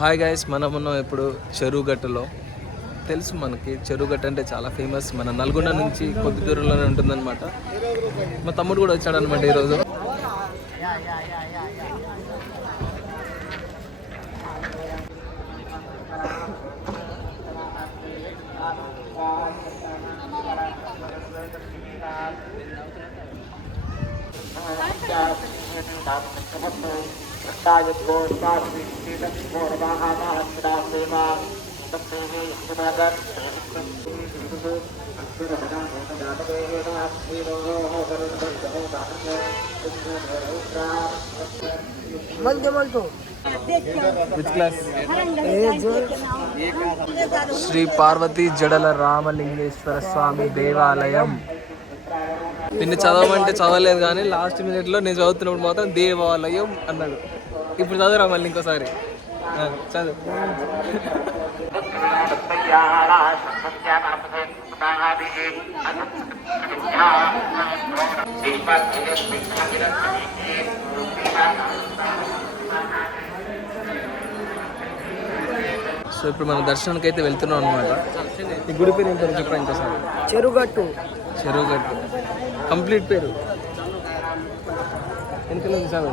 Hi guys, మనం ఉన్నాం ఇప్పుడు చెరువుగట్టులో. తెలుసు మనకి చెరువుగట్టు అంటే చాలా ఫేమస్. మన నల్గొండ నుంచి కొద్ది దూరంలోనే ఉంటుందన్నమాట. మా తమ్ముడు కూడా వచ్చాడనమాట ఈరోజు. శ్రీ పార్వతీ జడల రామలింగేశ్వర స్వామి దేవాలయం. నిన్ను చదవమంటే చదవలేదు కానీ లాస్ట్ మినిట్లో నేను చదువుతున్నప్పుడు మాత్రం దేవాలయం అన్నాడు. ఇప్పుడు చదువురా మళ్ళీ ఇంకోసారి చదువు. సో ఇప్పుడు మనం దర్శనానికి అయితే వెళ్తున్నాం అనమాట. ఈ గుడి పేరు ఏంటో చెప్పండి ఇంకోసారి. చెరువుగట్టు. చెరువుగట్టు కంప్లీట్ పేరు ఎందుకన్నా చూసాను.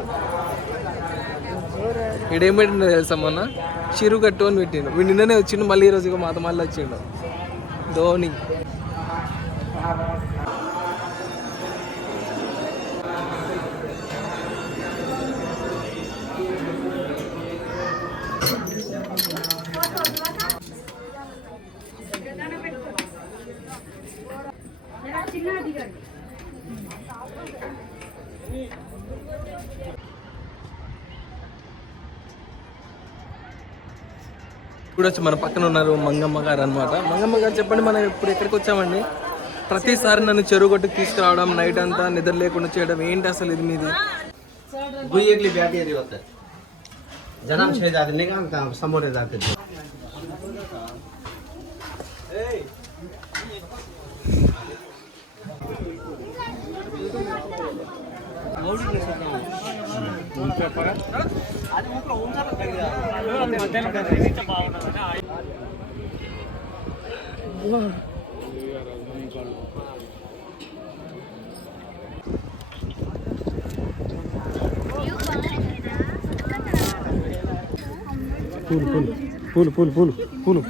ఈడేం పెట్టిండో తెలుసా, మొన్న చిరుగట్టు అని పెట్టిండు. వీడు నిన్ననే వచ్చిండు, మళ్ళీ ఈరోజు ఇక మాత మళ్ళీ వచ్చిండు ధోని. ఇప్పుడు వచ్చి మన పక్కన ఉన్నారు మంగమ్మ గారు అనమాట. మంగమ్మ గారు చెప్పండి, మనం ఇప్పుడు ఎక్కడికి వచ్చామండి? ప్రతిసారి నన్ను చెరువుగట్టుకు తీసుకురావడం, నైట్ అంతా నిద్ర లేకుండా చేయడం, ఏంటి అసలు ఇది మీది? పూలు పూలు పూలు పూలు పూలు